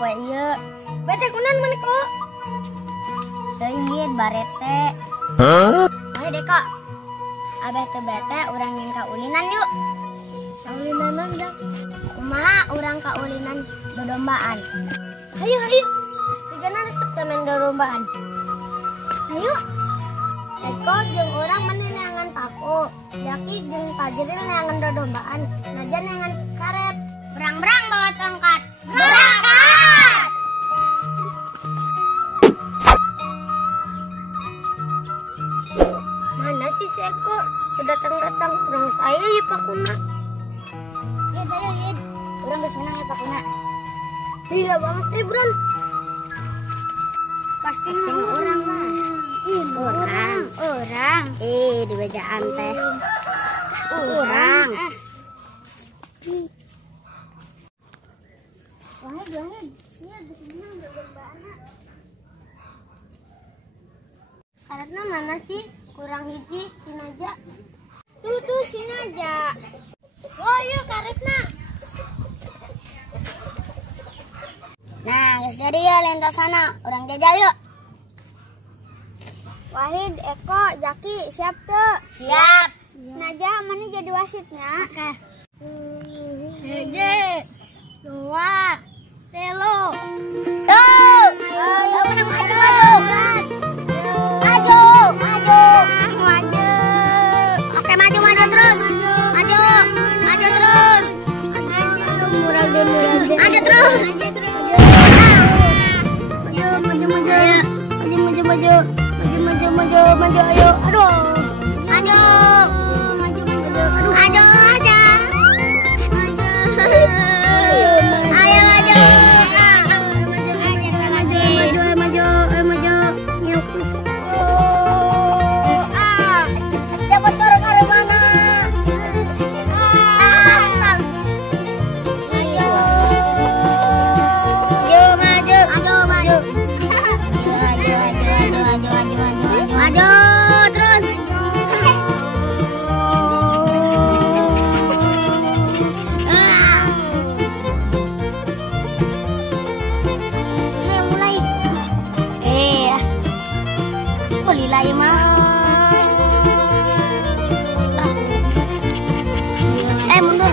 poe ieu. Bete kunaon maneh ko? Teuing barete. Ayo Deko. Abah teu bete urang nyen kaulinan yuk. Kaulinan dah. Kumaha urang kaulinan dodombaan. Hayu. Sigana resep teh main dodombaan. Hayu. Eko jeung urang mah neangan paku. Jaki jeung Pajril neangan dodombaan. Naja neangan karet. Berang-berang bawa tongkat. Berangkat! Mana sih si Eko? Datang-datang kurang saya ya pakuna. Yid, ayo Yid. Urang geus menang ya pakuna. Gila banget Bron. Pasti orang mah. Orang. Di bejaan teh. Orang. Wahid. Ini geus menang dombaana. Karetna mana sih? Kurang hiji si Naja. Tuh si Naja. Oh yuk karetna. Nah, geus jadi ya lentas sana. Urang jajal yuk. Wahid, Eko, Jaki, siap tuh? Siap. Naja, mana jadi wasitnya? Oke. 1, 2, 3. Tuh. Maju. Oke, maju terus. Maju terus. Maju terus. Maju, ayo. Aduh. Maju aja. Ayo maju. Cepat turun ke mana? Ayo maju. Maju terus. Mulai. Lila ya mah. Mundur.